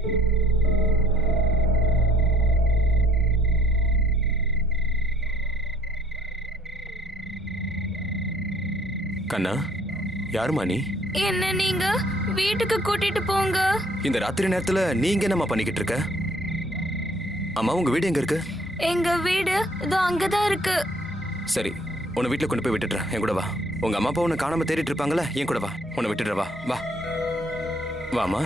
கண்ணா, யாருமா நீ? என்ன நீங்க வீட்டுக்கு கூட்டிட்டு போங்க. இந்த ராத்திரி நேரத்துல நீங்க என்னமா பண்ணிக்கிட்டு இருக்க? அம்மா, உங்க வீடு எங்க இருக்கு? எங்க வீடு இதோ அங்கதான் இருக்கு. சரி, உன்னை வீட்டுல கொண்டு போய் விட்டுடுறேன். என் கூட வா. உங்க அம்மா அப்பா உன்னை காணாம தேடிட்டு இருப்பாங்களா? என் கூட வா, உன்னை விட்டுடுற. வா வா வாமா.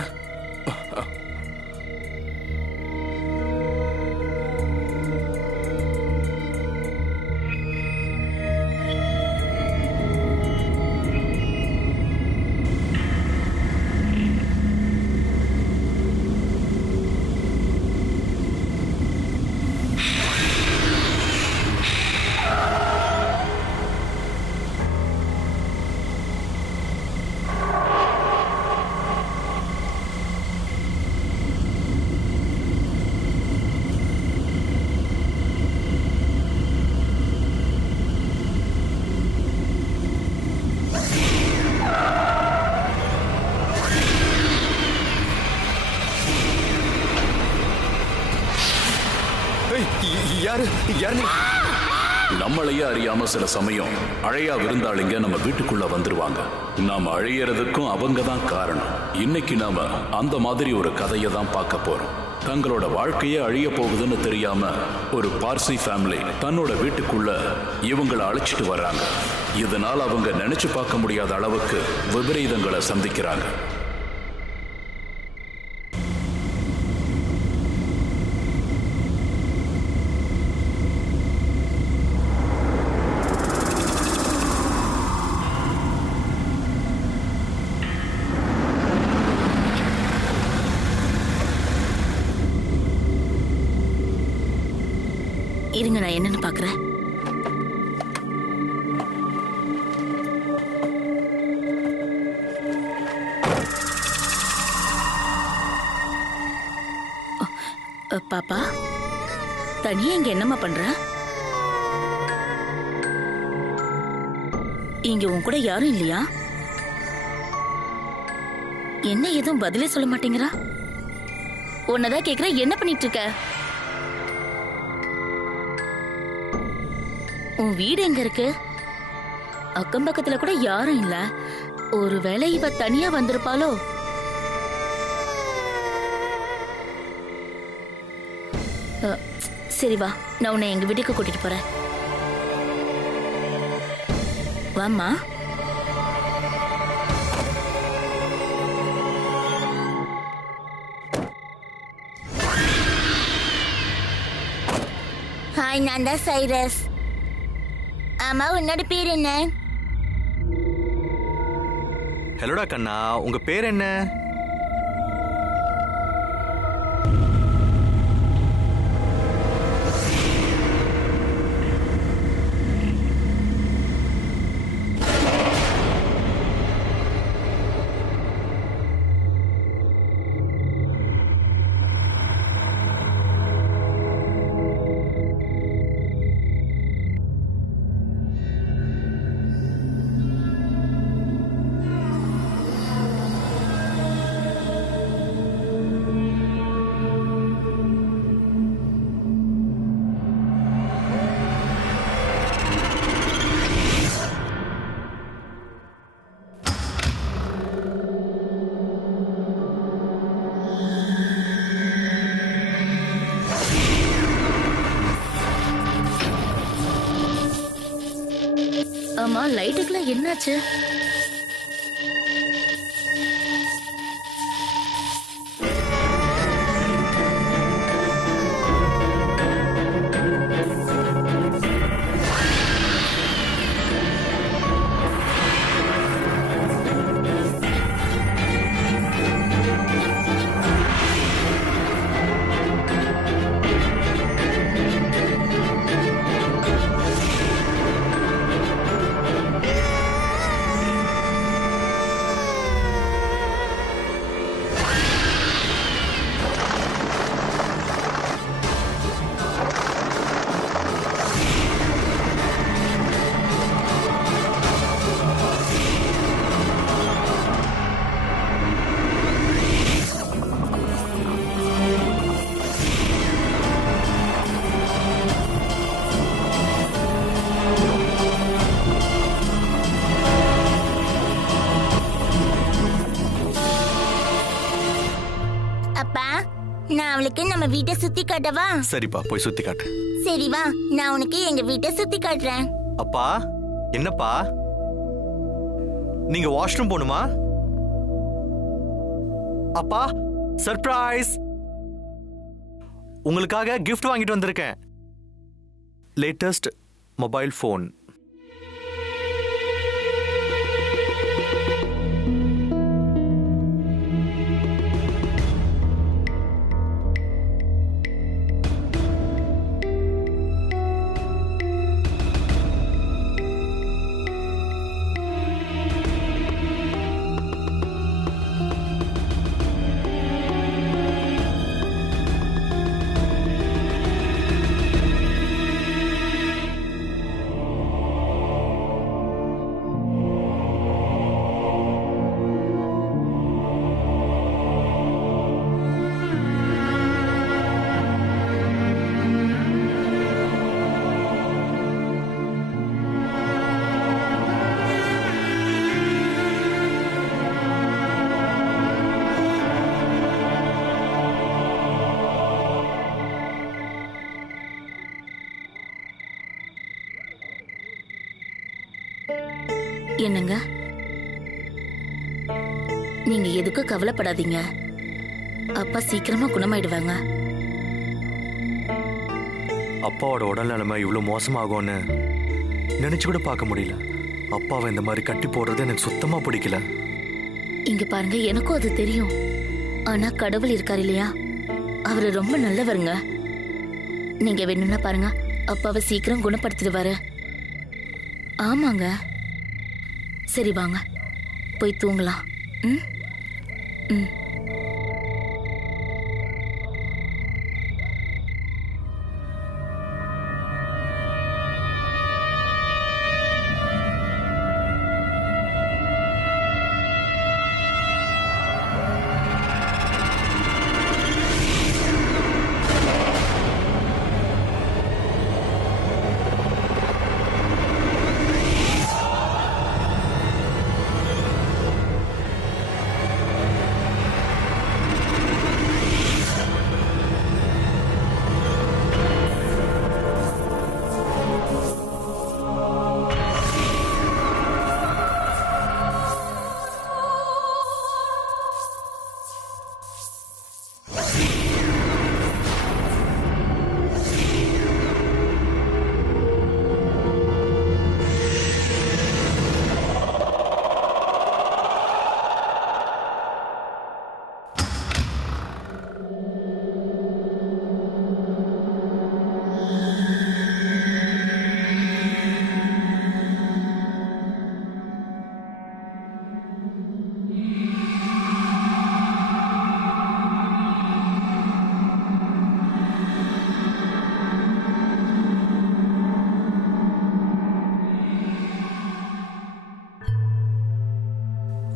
நம்மளையே அறியாம சில சமயம் அழையா விருந்தாளிங்க நம்ம வீட்டுக்குள்ள வந்துருவாங்க. நாம அழையறதுக்கும் அவங்க தான் காரணம். இன்னைக்கு நாம அந்த மாதிரி ஒரு கதையை தான் பார்க்க போறோம். தங்களோட வாழ்க்கையே அழிய போகுதுன்னு தெரியாம ஒரு பார்சி ஃபேமிலி தன்னோட வீட்டுக்குள்ள இவங்களை அழைச்சிட்டு வர்றாங்க. இதனால அவங்க நினைச்சு பார்க்க முடியாத அளவுக்கு விபரீதங்களை சந்திக்கிறாங்க. இருங்க, நான் என்னன்னு பாக்குறேன். பாப்பா, தனியா இங்க என்னம்மா பண்ற? இங்க உன் கூட யாரும் இல்லையா? என்ன எதுவும் பதிலே சொல்ல மாட்டேங்கிறா? உன்னதான் கேக்குற, என்ன பண்ணிட்டு இருக்க? உன் வீடு எங்க இருக்கு? அக்கம் பக்கத்துல கூட யாரும் இல்ல. ஒருவேளை இவ தனியா வந்திருப்பாளோ? சரி வா, நான் உன்னை எங்க வீட்டுக்கு கூட்டிட்டு போறேன். வாம்மா. ஹாய், நான் தான் சைரஸ். ஆமா, உன்னோட பேர் என்ன? ஹலோடா கண்ணா, உங்க பேர் என்ன? ஆமா, லைட்டுக்குலாம் என்னாச்சு? அப்பா, நான் அவளுக்கு நம்ம வீட்டை சுத்தி காட்டவா? சரிப்பா, போய் சுத்தி காட்டு. சரி வா, நான் உனக்கு எங்க வீட்டை சுத்தி காட்டுறேன். அப்பா, என்னப்பா நீங்க வாஷ்ரூம் போணுமா? அப்பா, சர்ப்ரைஸ்! உங்களுக்காக கிஃப்ட் வாங்கிட்டு வந்திருக்கேன். Latest mobile phone. என்னங்க, நீங்க எதுக்கும் கவலைப்படாதீங்க. அப்பா சீக்கிரமா குணமாயிடுவாங்க. அப்பாவோட உடல் நிலைமை இவ்வளவு மோசமாகும்னு நினைச்சு கூட பார்க்க முடியல. அப்பாவை இந்த மாதிரி கட்டி போடுறது எனக்கு சுத்தமா பிடிக்கல. இங்க பாருங்க, எனக்கும் அது தெரியும். ஆனா கடவுள் இருக்காரு இல்லையா, அவரு ரொம்ப நல்லவருங்க. நீங்க வேணும்னா பாருங்க, அப்பாவை சீக்கிரம் குணப்படுத்திடுவாரு. ஆமாங்க. சரி வாங்க, போய் தூங்கலாம். ம் ம்.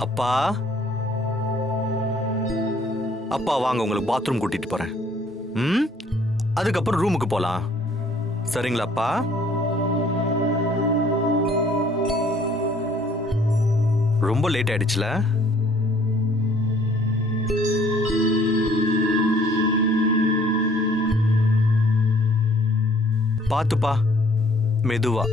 அப்பா, அப்பா வாங்க, உங்களுக்கு பாத்ரூம் கூட்டிட்டு போறேன். அதுக்கப்புறம் ரூமுக்கு போலாம். சரிங்களாப்பா? ரொம்ப லேட் ஆயிடுச்சுல. பாத்துப்பா, மெதுவா.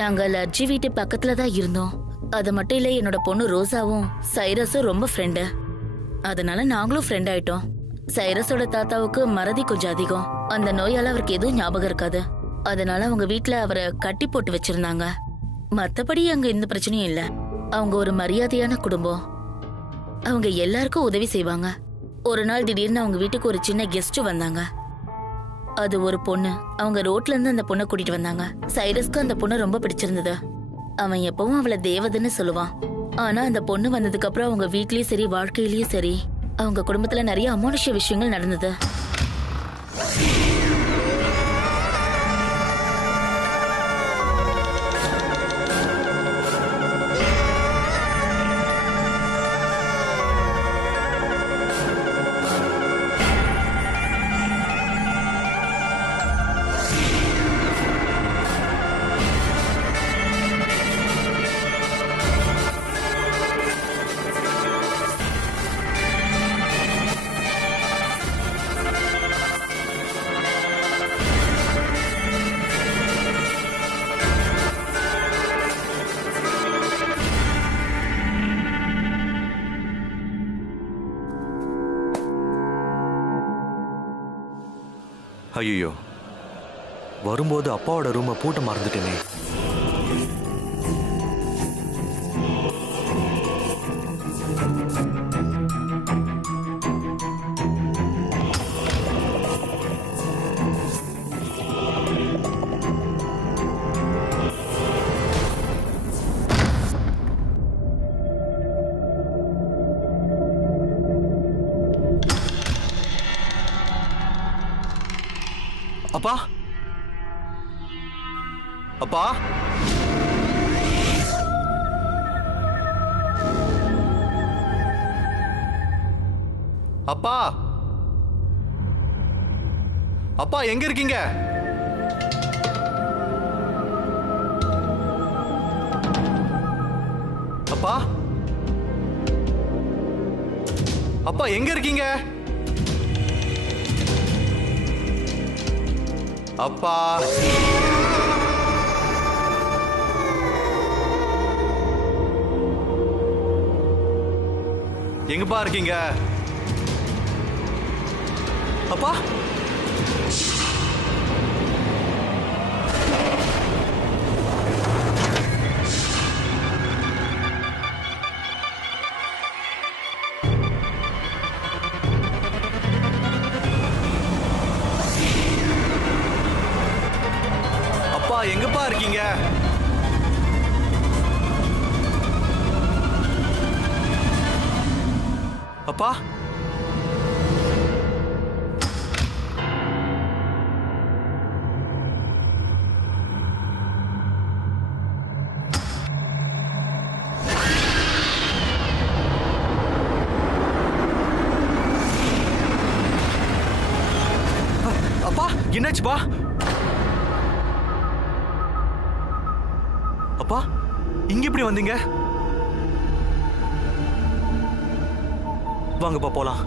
நாங்க லட்ஜி வீட்டு பக்கத்துல தான் இருந்தோம். அது மட்டும் இல்ல, என்னோட பொண்ணு ரோசாவும் சைரஸும் ரொம்ப ஃப்ரெண்டு. அதனால நாங்களும் ஃப்ரெண்ட் ஆயிட்டோம். சைரஸோட தாத்தாவுக்கு மறதி கொஞ்சம் அதிகம். அந்த நோயால அவருக்கு எதுவும் ஞாபகம் இருக்காது. அதனால அவங்க வீட்டுல அவரை கட்டி போட்டு வச்சிருந்தாங்க. மத்தபடி அங்க எந்த பிரச்சனையும் இல்ல. அவங்க ஒரு மரியாதையான குடும்பம். அவங்க எல்லாருக்கும் உதவி செய்வாங்க. ஒரு நாள் திடீர்னு அவங்க வீட்டுக்கு ஒரு சின்ன கெஸ்ட் வந்தாங்க. அது ஒரு பொண்ணு. அவங்க ரோட்ல இருந்து அந்த பொண்ணை கூட்டிட்டு வந்தாங்க. சைரஸ்க்கு அந்த பொண்ணு ரொம்ப பிடிச்சிருந்தது. அவன் எப்பவும் அவளை தேவதைன்னு சொல்லுவான். ஆனா அந்த பொண்ணு வந்ததுக்கு அப்புறம் அவங்க வீட்லயும் சரி, வாழ்க்கையிலயும் சரி, அவங்க குடும்பத்துல நிறைய அமானுஷ்ய விஷயங்கள் நடந்தது. ஐயோ, வரும்போது அப்பாவோட ரூமை பூட்ட மறந்துட்டேனே. அப்பா, அப்பா, அப்பா, அப்பா எங்க இருக்கீங்க? அப்பா, அப்பா எங்க இருக்கீங்க? அப்பா, எங்கப்பா இருக்கீங்க? அப்பா, அப்பா எங்கப்பா இருக்கீங்க? அப்பா, அப்பா என்னாச்சுப்பா? அப்பா இங்க எப்படி வந்தீங்க? வாங்கப்பா போலாம்.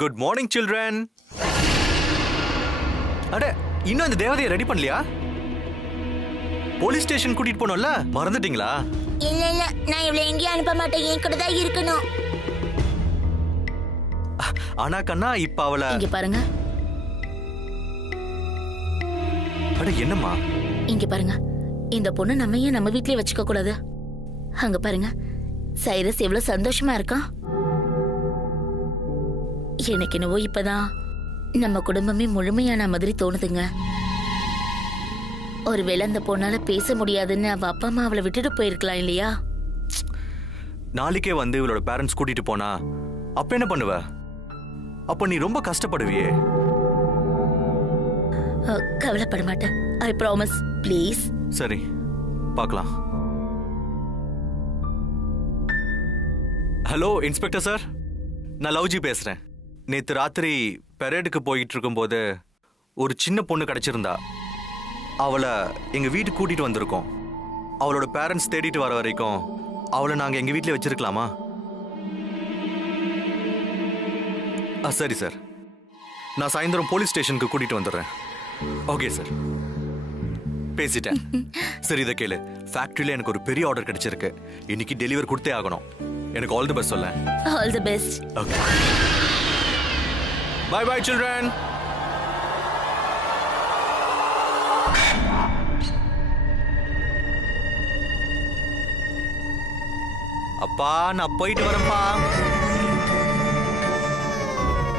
Good morning children. அட, இன்னும் அந்த தேவதையை ரெடி பண்ணலையா? போலீஸ் ஸ்டேஷன் கூட்டிட்டு போனோம்ல, மறந்துட்டீங்களா? இல்ல இல்ல, நான் இவ்வளவு எங்கேயும் அனுப்ப மாட்டேன், என் கூட தான் இருக்கணும். ஆனா கண்ணா, இப்ப அவளை இங்க பாருங்க. அட என்னம்மா? இங்க பாருங்க, இந்த பொண்ணு நம்ம ஏன் நம்ம வீட்லயே வச்சுக்க கூடாது? அங்க பாருங்க, சைரஸ் எவ்வளவு சந்தோஷமா இருக்கான். எனக்கு என்னவோ இப்பதான் நம்ம குடும்பமே முழுமையான மாதிரி தோணுதுங்க. ஒருவேளை அந்த பொண்ணால பேச முடியாதுன்னு அவ அப்பா அம்மா அவளை விட்டுட்டு போயிருக்கலாம் இல்லையா? நாளைக்கே வந்து இவளோட பேரண்ட்ஸ் கூட்டிட்டு போனா அப்ப என்ன பண்ணுவ? அப்ப நீ ரொம்ப கஷ்டப்படுவியே. கவலைப்பட மாட்டேன், ஐ ப்ராமிஸ். ப்ளீஸ். சரி, பார்க்கலாம். ஹலோ இன்ஸ்பெக்டர் சார், நான் லவ்ஜி பேசுறேன். நேத்து ராத்திரி பெரேடுக்கு போயிட்டு இருக்கும்போது ஒரு சின்ன பொண்ணு கிடைச்சிருந்தா. அவளை எங்க வீட்டுக்கு கூட்டிட்டு வந்திருக்கோம். அவளோட பேரண்ட்ஸ் தேடிட்டு வர வரைக்கும் அவளை நாங்க எங்க வீட்லயே வச்சிருக்கலாமா? சரி சார், நான் சாயந்தரம் போலீஸ் ஸ்டேஷனுக்கு கூட்டிட்டு வந்துடுறேன். Okay sir. பேசிட்டேன். சரி இதை கேளு, ஃபேக்டரியில எனக்கு ஒரு பெரிய ஆர்டர் கிடைச்சிருக்கு. இன்னைக்கு டெலிவரி கொடுத்தே ஆகணும். எனக்கு ஆல் தி பெஸ்ட் சொல்ல. All the best. Okay, bye bye children. அப்பா நான் போயிட்டு வரேன்ப்பா.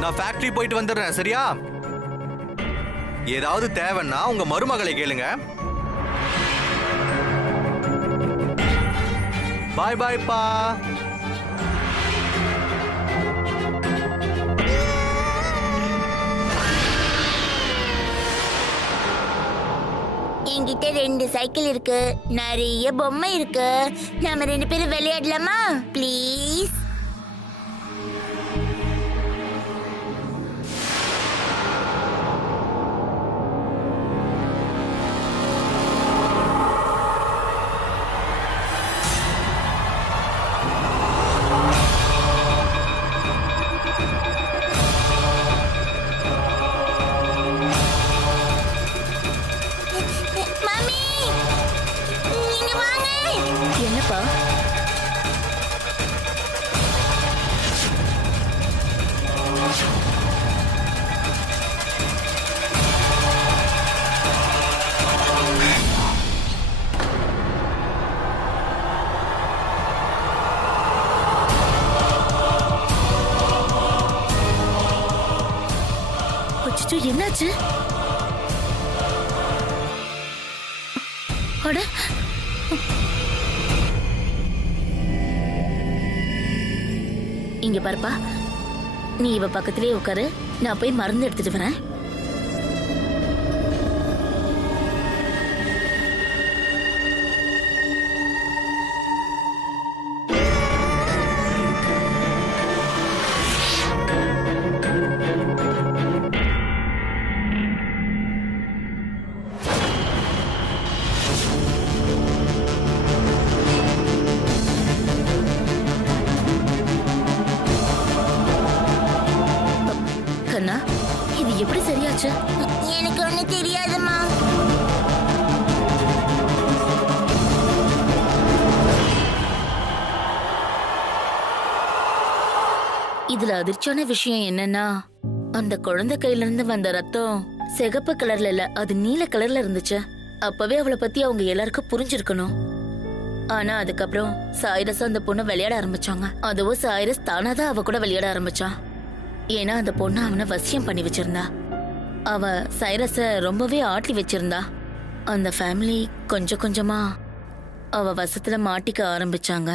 நான் ஃபேக்டரி போயிட்டு வந்துடுறேன், சரியா? ஏதாவது தேவைன்னா உங்க மருமகளை கேளுங்க. பாய் பாய்ப்பா. என்கிட்ட 2 சைக்கிள் இருக்கு, நிறைய பொம்மை இருக்கு. நாம 2 பேரும் விளையாடலாமா ப்ளீஸ்? என்னப்பா? அச்சச்சோ, என்னாச்சு? அட, இங்க பாருப்பா, நீ இவ பக்கத்திலே உட்காரு, நான் போய் மருந்து எடுத்துட்டு வரேன். கண்ணா, இது எப்படி சரியாச்சு? எனக்கு ஒண்ணு தெரியாதுமா. இதுல அதிர்ச்சியான விஷயம் என்னன்னா, அந்த குழந்தை கையில இருந்து வந்த ரத்தம் சிகப்பு கலர்ல இல்ல, அது நீல கலர்ல இருந்துச்சு. அப்பவே அவளை பத்தி அவங்க எல்லாருக்கும் புரிஞ்சிருக்கணும். ஆனா அதுக்கப்புறம் சாயிரஸ் அந்த பொண்ணு விளையாட ஆரம்பிச்சாங்க. அதுவும் சாயிரஸ் தானாதான் அவ கூட விளையாட ஆரம்பிச்சான். ஏன்னா அந்த பொண்ணு அவனை வசியம் பண்ணி வச்சிருந்தா. அவ சைரஸ ரொம்பவே ஆட்டி வச்சிருந்தா. அந்த ஃபேமிலி கொஞ்சம் கொஞ்சமா அவ வசத்துல மாட்டிக்க ஆரம்பிச்சாங்க.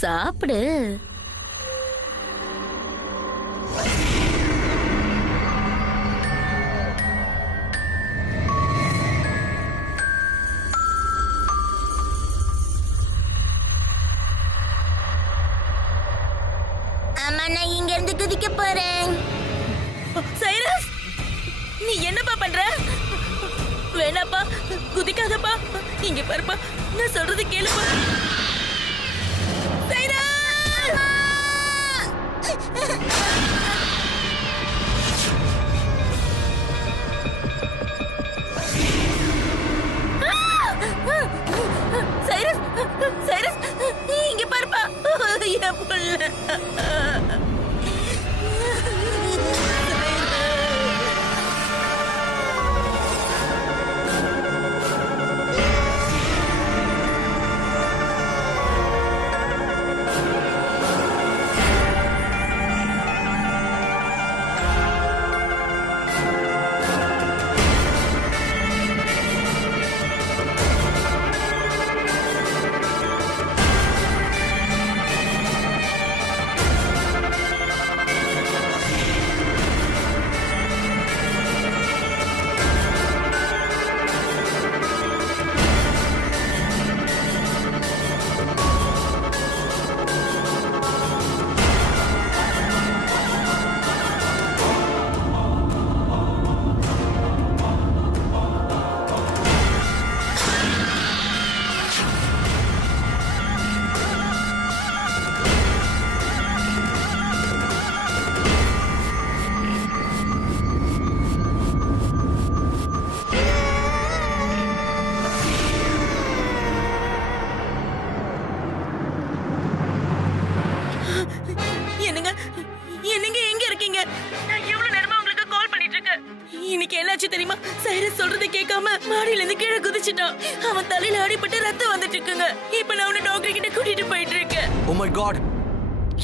சாப்பிடு. அம்மா, நான் இங்க இருந்து குதிக்க போறேன். சைரஸ், நீ என்னப்பா பண்ற? வேணாப்பா, குதிக்காதப்பா. இங்க பாருப்பா, நான் சொல்றது கேளுப்பா. சைரஸ்! சைரஸ், சைரஸ், இங்க பாருப்பா, என் புள்ள. என்னாச்சு தெரியுமா? சைரஸ் சொல்றதை கேட்காம மாடியில இருந்து கீழே குதிச்சிட்டான். அவன் தலையில அடிபட்டு ரத்தம் வந்துட்டு இருக்குங்க. இப்ப நான் அவனை டாக்டர் கிட்ட கூட்டிட்டு போயிட்டு இருக்கேன். ஓ மை காட்,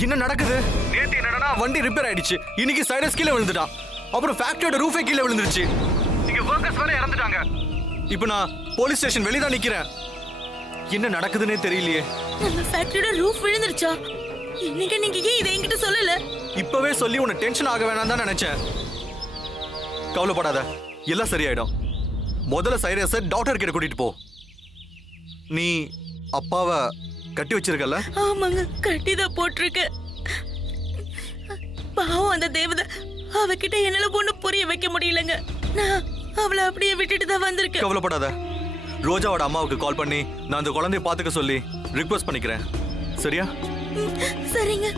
என்ன நடக்குது? நேத்து என்னடா வண்டி ரிப்பேர் ஆயிடுச்சு, இன்னைக்கு சைரஸ் கீழே விழுந்துட்டான். அப்புறம் ஃபேக்டரியோட ரூஃபே கீழே விழுந்துருச்சு. இங்க வர்க்கர்ஸ் வேற இறந்துட்டாங்க. இப்போ நான் போலீஸ் ஸ்டேஷன் வெளியே தான் நிக்கிறேன். என்ன நடக்குதுன்னே தெரியலையே. நம்ம ஃபேக்டரியோட ரூஃப் விழுந்துருச்சா? இன்னைக்கு நீங்க ஏன் இதை என்கிட்ட சொல்லல? இப்பவே சொல்லி உன்னை டென்ஷன் ஆக வேணாம் தான் நினைச்சேன். கவலைப்படாத, எல்லாம் சரியாயிடும். முதல்ல சைரஸை டாக்டர் கிட்ட கூட்டிட்டு போ. நீ அப்பாவை கட்டி வச்சிருக்கல? ஆமாங்க, கட்டிதான் போட்டிருக்க. பாவம் அந்த தேவதை, அவகிட்ட என்னால ஒண்ணு புரிய வைக்க முடியலங்க. நான் அவளை அப்படியே விட்டுட்டு தான் வந்திருக்கேன். கவலைப்படாத, ரோஜாவோட அம்மாவுக்கு கால் பண்ணி நான் அந்த குழந்தைய பாத்துக்க சொல்லி ரிக்வெஸ்ட் பண்ணிக்கிறேன். சரியா? சரிங்க.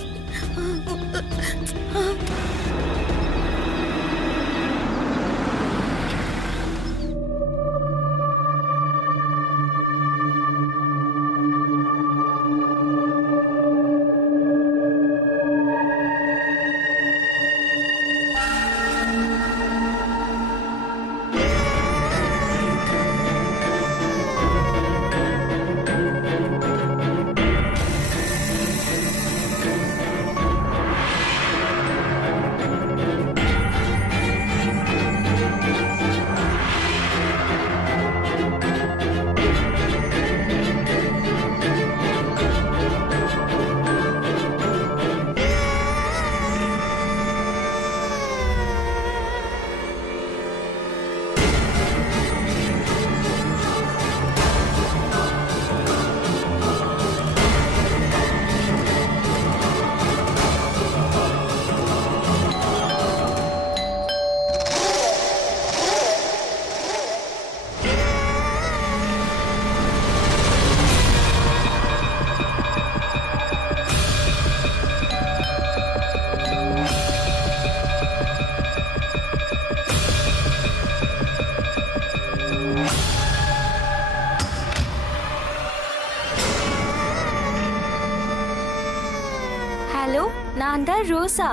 ஹலோ, நான் தான் ரோசா.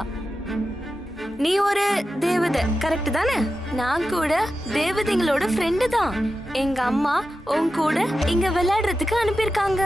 நீ ஒரு தேவதை கரெக்ட் தானே? நான் கூட தேவதைங்களோட ஃப்ரெண்டு தான். எங்க அம்மா உன் கூட இங்க விளையாடுறதுக்கு அனுப்பியிருக்காங்க.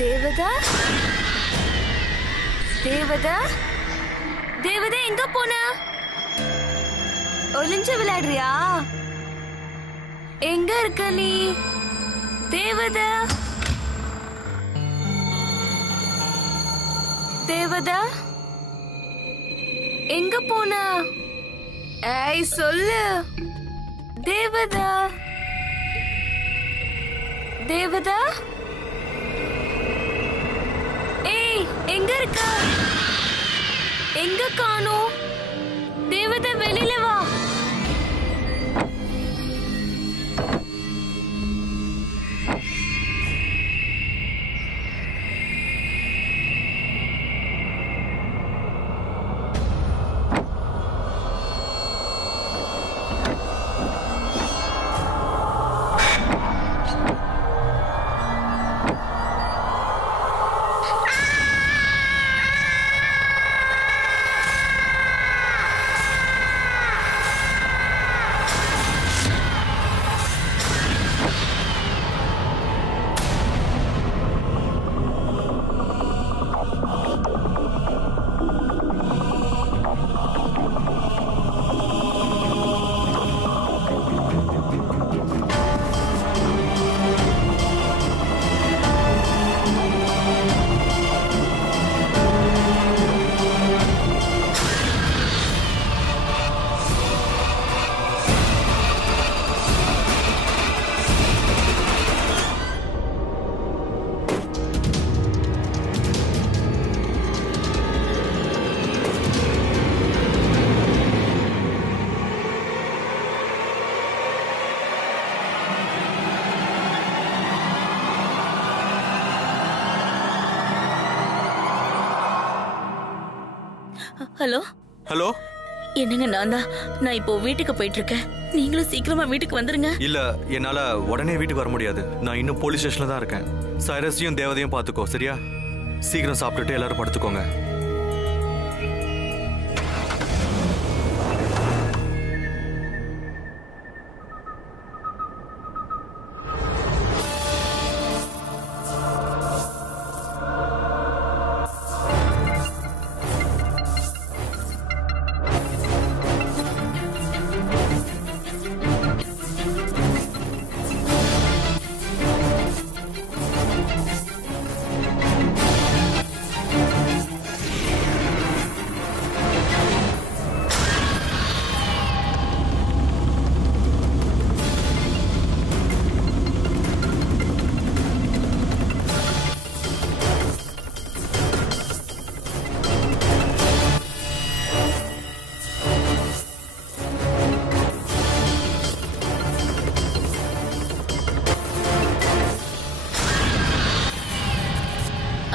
தேவதா, தேவதா, தேவதா எங்க போன? ஒளிஞ்சு விளையாடுறியா? எங்க இருக்க நீ தேவதா? தேவதா எங்க போன? ஏய் சொல்லு தேவதா. தேவதா, ஏய் எங்க இருக்க? எங்க காணோம்? தேவதா வெளியில வா. Hello hello. என்னங்க, நான் இப்போ வீட்டுக்கு போயிட்டு இருக்கேன். நீங்களும் சீக்கிரமா வீட்டுக்கு வந்துருங்க. இல்ல, என்னால உடனே வீட்டுக்கு வர முடியாது. நான் இன்னும் போலீஸ் ஸ்டேஷன்ல தான் இருக்கேன். சைரஸையும் தேவதையும் பாத்துக்கோ, சரியா? சீக்கிரம் சாப்பிட்டுட்டு எல்லாரும் படுத்துக்கோங்க.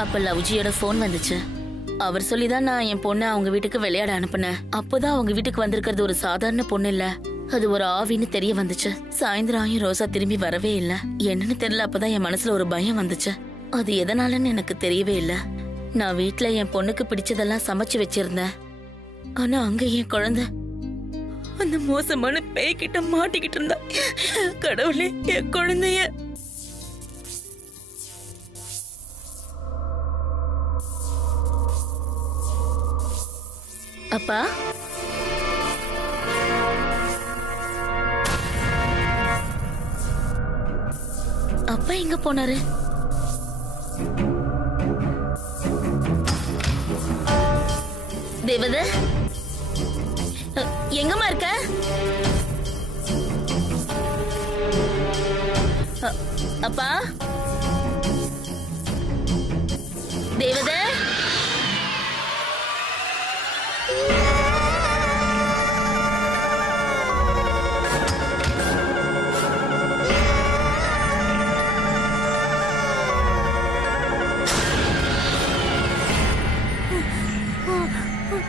அப்ப லவ்ஜியோட போன் வந்துச்சு. அவர் சொல்லிதான் நான் என் பொண்ணை அவங்க வீட்டுக்கு விளையாட அனுப்புனேன். அப்போதான் அவங்க வீட்டுக்கு வந்திருக்கிறது ஒரு சாதாரண பொண்ணு இல்ல, அது ஒரு ஆவின்னு தெரிய வந்துச்சு. சாயந்தரம் ஆயும் ரோசா திரும்பி வரவே இல்ல. என்னன்னு தெரியல. அப்பதான் என் மனசுல ஒரு பயம் வந்துச்சு. அது எதனாலன்னு எனக்கு தெரியவே இல்ல. நான் வீட்டுல என் பொண்ணுக்கு பிடிச்சதெல்லாம் சமைச்சு வச்சிருந்தேன். ஆனா அங்க என் குழந்தை அந்த மோசமான பேய்கிட்ட மாட்டிக்கிட்டு இருந்தா. கடவுளே, என் குழந்தைய. அப்பா, அப்பா எங்க போனாரு? தேவத, எங்கம்மா இருக்க? அப்பா, தேவத.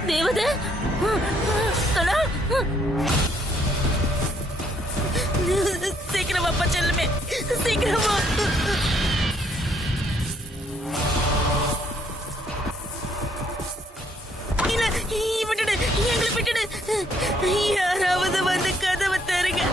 தேவத, கண்ணா, சீக்கிரம் அப்பா செல்லுமே, சீக்கிரமா. இல்ல, விட்டுடு, எங்களை விட்டுடு. யாராவது வந்து கதவை தருங்க.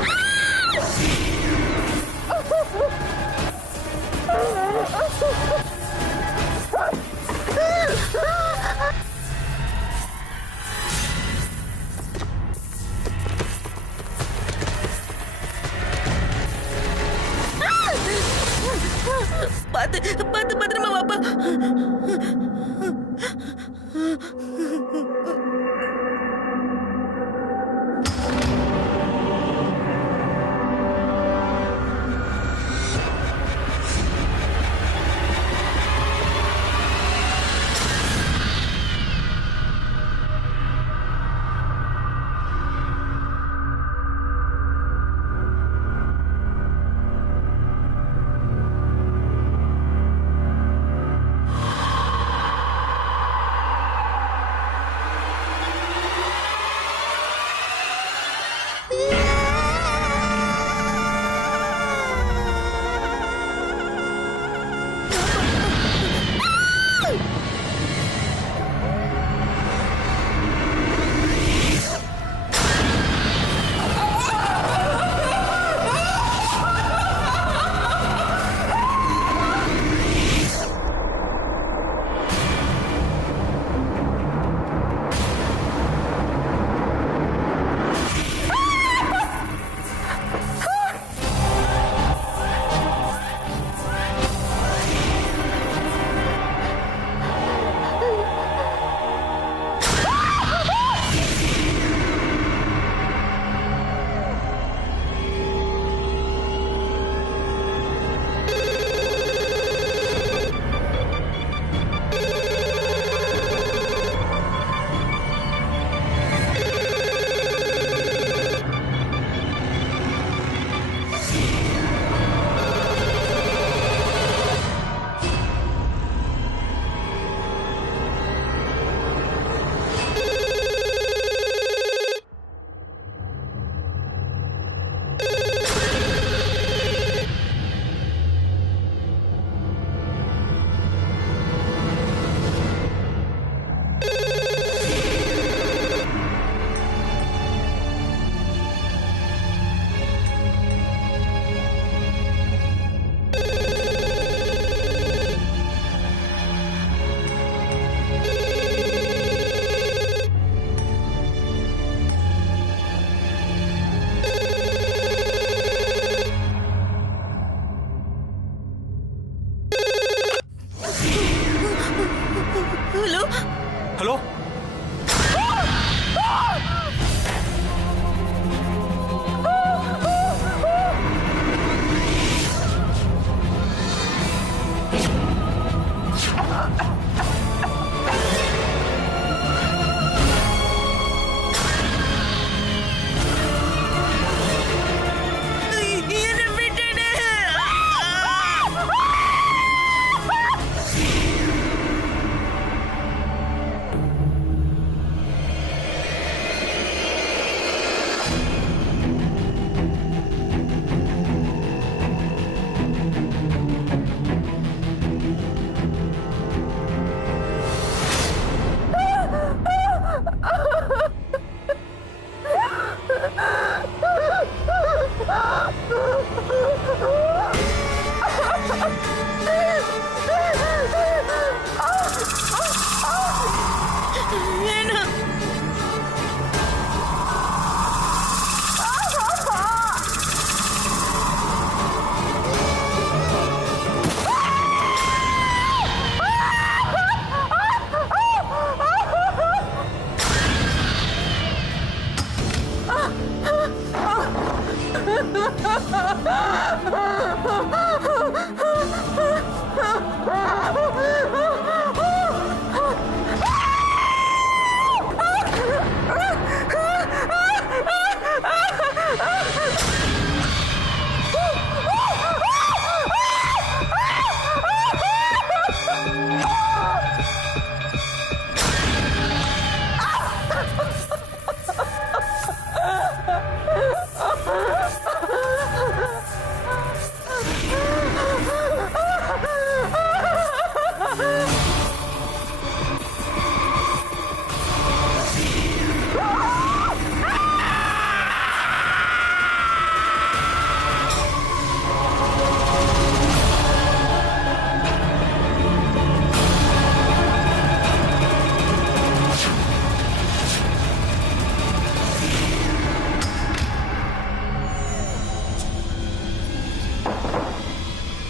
பாத்து பாத்து பத்திரமா வாப்பா.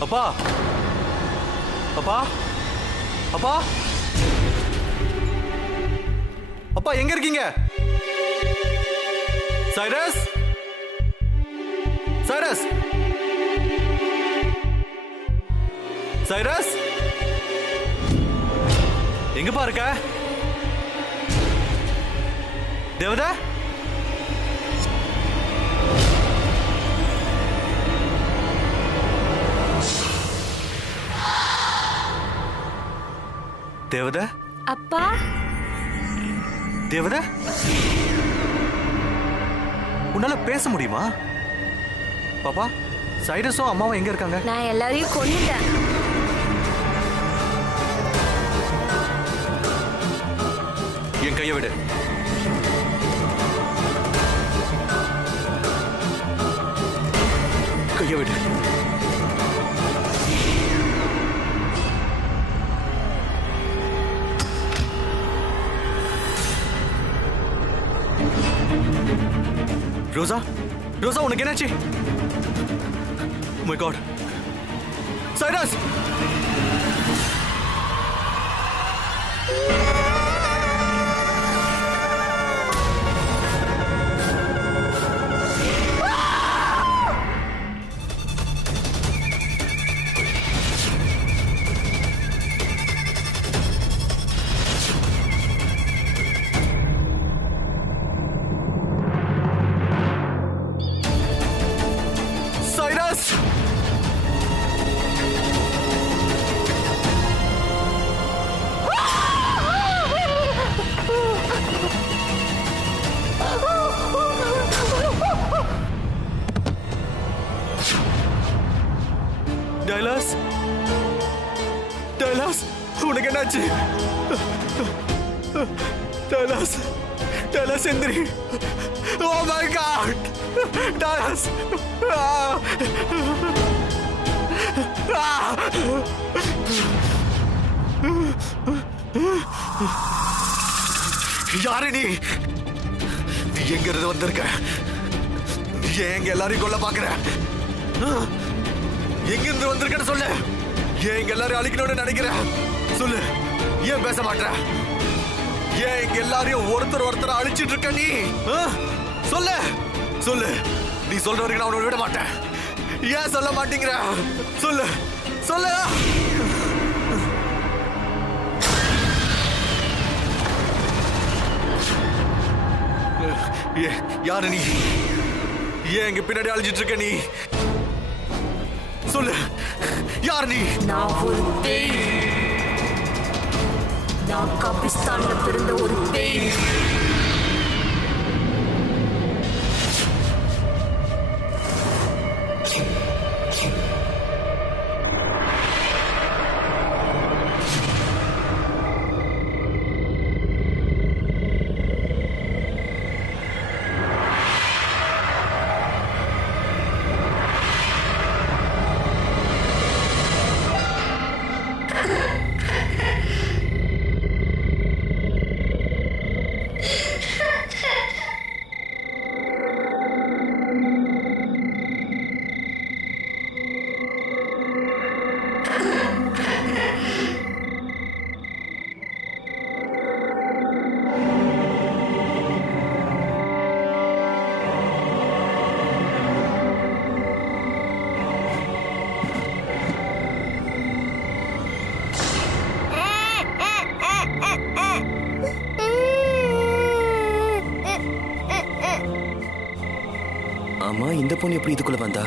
அப்பா அப்பா அப்பா அப்பா எங்க இருக்கீங்க? சைரஸ் சைரஸ் சைரஸ் எங்கப்பா இருக்க? தேவதா தேவதா அப்பா தேவதா உன்னால பேச முடியுமா? பாப்பா சைரஸும் அம்மாவும் எங்க இருக்காங்க? நான் எல்லாரையும் கொன்னுட்டேன். என் கையை விடு. கையை விடு. ரோசா ரோசா உனக்கு என்னாச்சு? மை காட் சைரஸ் டைலாஸ் டைலாஸ் உனக்கு என்னாச்சு? டைலாஸ் டைலாஸ் எந்திரி. ஓ மை காட் டைலாஸ் யாரு நீ? நீ எங்க இருந்து வந்திருக்க? நீ எங்க எல்லாரையும் கொல்ல பாக்குற? எங்க இருந்து வந்திருக்கன்னு சொல்லு. ஏன் எங்க எல்லாரும் அழிக்கணும்னு நினைக்கிற? சொல்லு. ஏன் பேச மாட்டற? ஏன் எங்க எல்லாரையும் ஒருத்தர் அழிச்சிட்டு இருக்க நீ? சொல்லு சொல்லு. நீ சொல்ற வரைக்கும் நான் உன்னை விட மாட்டேன். ஏன் சொல்ல மாட்டேங்கிற? சொல்லு சொல்லு. யாரு நீ? ஏன் எங்க பின்னாடி அழிஞ்சிட்டு இருக்க நீ? சொல்லு. யார் நீ? நான் ஒரு பேய். நான் கபிஸ்தான்ல பிறந்த ஒரு பேய். ஆமா, இந்த பொண்ணு எப்படி இதுக்குள்ள வந்தா?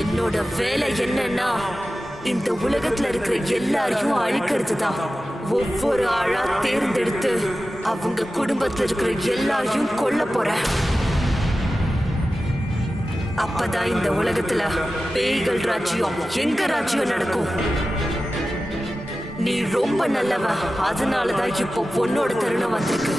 என்னோட வேலை என்னன்னா இந்த உலகத்துல இருக்கிற எல்லாரையும் அழிக்கிறது தான். ஒவ்வொரு ஆளா தேர்ந்தெடுத்து அவங்க குடும்பத்துல இருக்கிற எல்லாரையும் கொல்ல போறேன். அப்பதான் இந்த உலகத்துல பேய்கள் ராஜ்யம் எங்க ராஜ்யம் நடக்கும். நீ ரொம்ப நல்லவ, அதனாலதான் இப்போ பொண்ணோட தருணம் வந்திருக்கு.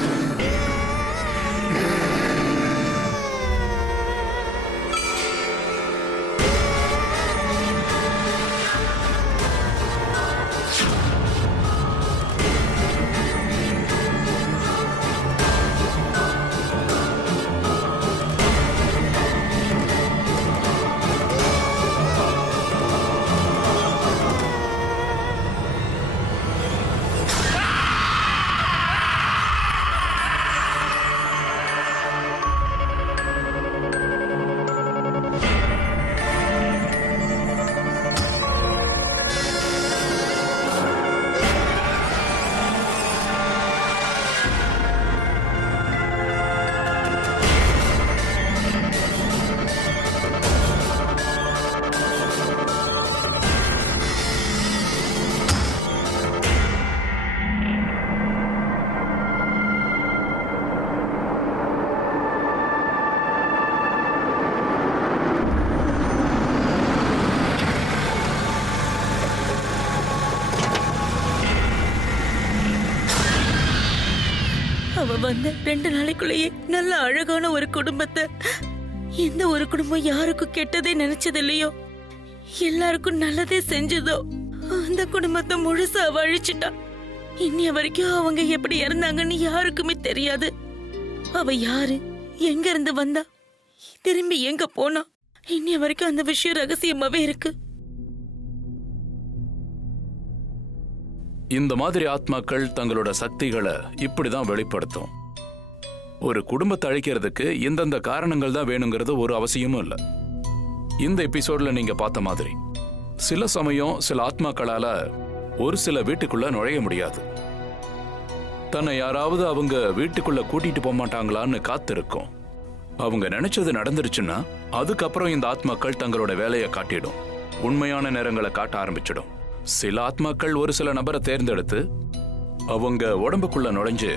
அவ வந்த 2 நாளைக்குள்ளேயே நல்ல அழகான ஒரு குடும்பத்தை, எந்த ஒரு குடும்பம் யாருக்கும் கெட்டதே நினைச்சது இல்லையோ, எல்லாருக்கும் நல்லதே செஞ்சதோ அந்த குடும்பத்தை முழுசா அவ அழிச்சிட்டா. இன்னைய வரைக்கும் அவங்க எப்படி இறந்தாங்கன்னு யாருக்குமே தெரியாது. அவ யாரு, எங்க இருந்து வந்தா, திரும்பி எங்க போனா, இன்னைய வரைக்கும் அந்த விஷயம் ரகசியமாவே இருக்கு. இந்த மாதிரி ஆத்மாக்கள் தங்களோட சக்திகளை இப்படிதான் வெளிப்படுத்தும். ஒரு குடும்பத்தை அழிக்கிறதுக்கு இந்தந்த காரணங்கள் தான் வேணுங்கிறது ஒரு அவசியமும் இல்லை. இந்த எபிசோட்ல நீங்க பார்த்த மாதிரி சில சமயம் சில ஆத்மாக்களால ஒரு சில வீட்டுக்குள்ள நுழைய முடியாது. தன்னை யாராவது அவங்க வீட்டுக்குள்ள கூட்டிட்டு போக மாட்டாங்களான்னு காத்திருக்கும். அவங்க நினைச்சது நடந்துருச்சுன்னா அதுக்கப்புறம் இந்த ஆத்மாக்கள் தங்களோட வேலையை காட்டிடும், உண்மையான நேரங்களை காட்ட ஆரம்பிச்சிடும். சில ஆத்மாக்கள் ஒரு சில நபரை தேர்ந்தெடுத்து அவங்க உடம்புக்குள்ள நுழைஞ்சு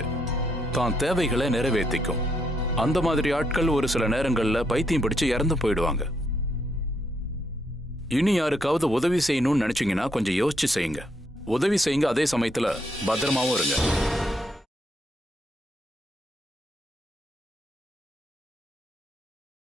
தான் தேவைகளை நிறைவேற்றிக்கும். அந்த மாதிரி ஆட்கள் ஒரு சில நேரங்கள்ல பைத்தியம் பிடிச்சு இறந்து போயிடுவாங்க. இனி யாருக்காவது உதவி செய்யணும்னு நினைச்சீங்கன்னா கொஞ்சம் யோசிச்சு செய்யுங்க. உதவி செய்யுங்க, அதே சமயத்துல பத்திரமாவும் இருங்க.